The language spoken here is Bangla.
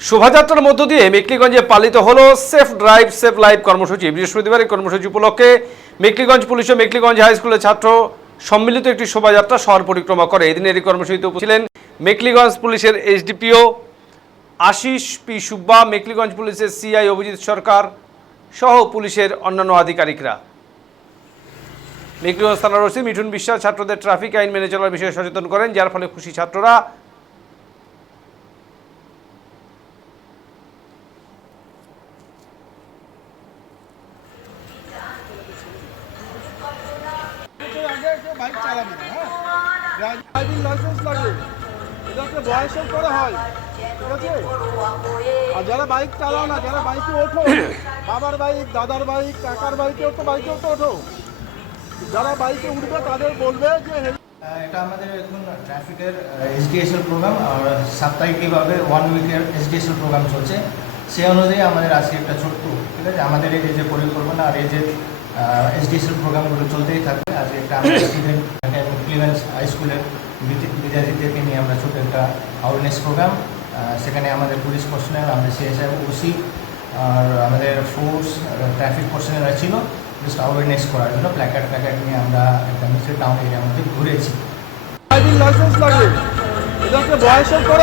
শোভাযাত্রার মধ্য দিয়ে মেকলিগঞ্জে পালিত হলো সেফ ড্রাইভ সেফ লাইফ কর্মসূচি। বৃহস্পতিবার এই কর্মসূচি উপলক্ষে মেকলিগঞ্জ পুলিশ ও মেকলিগঞ্জ হাই স্কুলের ছাত্র সম্মিলিত একটি শোভাযাত্রা শহর পরিক্রমা করে। এদিনের এই কর্মসূচিতে উপস্থিত ছিলেন মেকলিগঞ্জ পুলিশের এসডিপিও আশিস পি সুব্বা, মেকলিগঞ্জ পুলিশের সিআই অভিজিৎ সরকার সহ পুলিশের অন্যান্য আধিকারিকরা। মেকলিগঞ্জ থানার ওসি মিঠুন বিশ্বাস ছাত্রদের ট্রাফিক আইন মেনে চলার বিষয়ে সচেতন করেন, যার ফলে খুশি ছাত্ররা। বাইক চালাবে না, হ্যাঁ ড্রাইভিং লাইসেন্স লাগে, এটা একটা বয়সের পরে হয়, ঠিক আছে? আর যারা বাইক চালাও না, যারা বাইকে ওঠো, বাবার বাইক, দাদার বাইক, কাকার বাইকেও তো ওঠো, যারা বাইকে উঠবে তাদের বলবে যে এটা আমাদের এখন ট্রাফিকের এসডিএসএল প্রোগ্রাম আর সাপ্তাহিকভাবে 1 উইকের এসডিএসএল প্রোগ্রাম চলছে। সেই অনুযায়ী আমাদের আজকে একটা ছোট্ট, ঠিক আছে, আমাদের এই যে পরিকল্পনা আর এই যে এসডিএসএল প্রোগ্রামগুলো চলতেই থাকবে। আজকে একটা আমাদের স্টুডেন্ট মেকলিগঞ্জ হাই স্কুলের বিদ্যার্থীদেরকে নিয়ে আমরা ছোটো একটা অ্যাওয়ারনেস প্রোগ্রাম, সেখানে আমাদের পুলিশ পার্সোনাল, আমাদের সিএসআই, ওসি আর আমাদের ফোর্স ট্রাফিক পার্সোনালরা ছিল জাস্ট অ্যাওয়ারনেস করার জন্য। প্ল্যাকার্ড নিয়ে আমরা একটা মিছিল টাউন এরিয়ার মধ্যে ঘুরেছি। ড্রাইভিং লাইসেন্স লাগে, এটা একটা বয়সের পরে